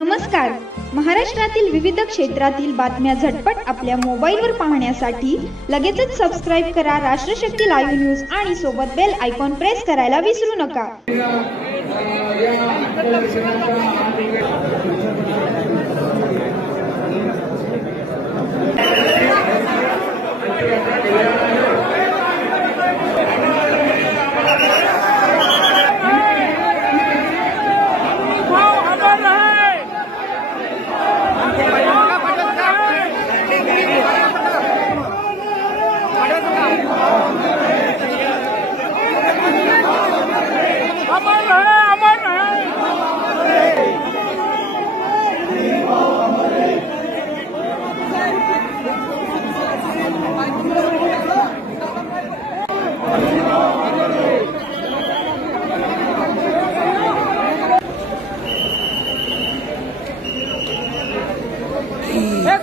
नमस्कार. महाराष्ट्रातील विविध क्षेत्रातील बातम्या झटपट आपल्या मोबाईलवर पाहण्यासाठी लगेचच सबस्क्राइब करा राष्ट्रशक्ती लाईव्ह न्यूज आणि सोबत बेल आयकॉन प्रेस करायला विसरू नका.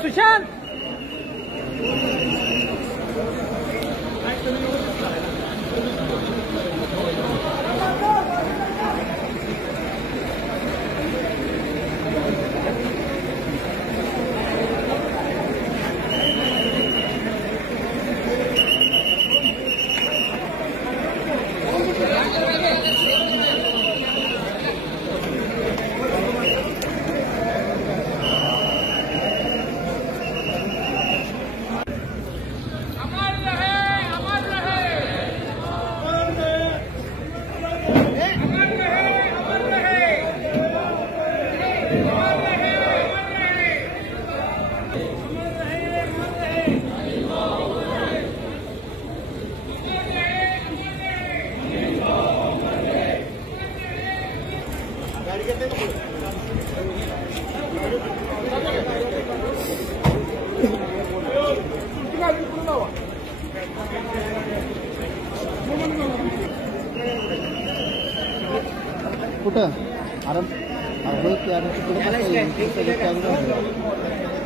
सुशांत कुठं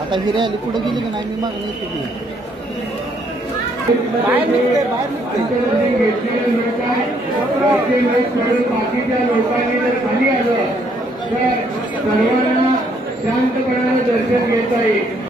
आता हिरे आली कुठं गेली का नाही मी मागणी बाकीच्या लोकांनी जर खाली आलं तर सर्वांना शांतपणाने दर्शन घेता येईल.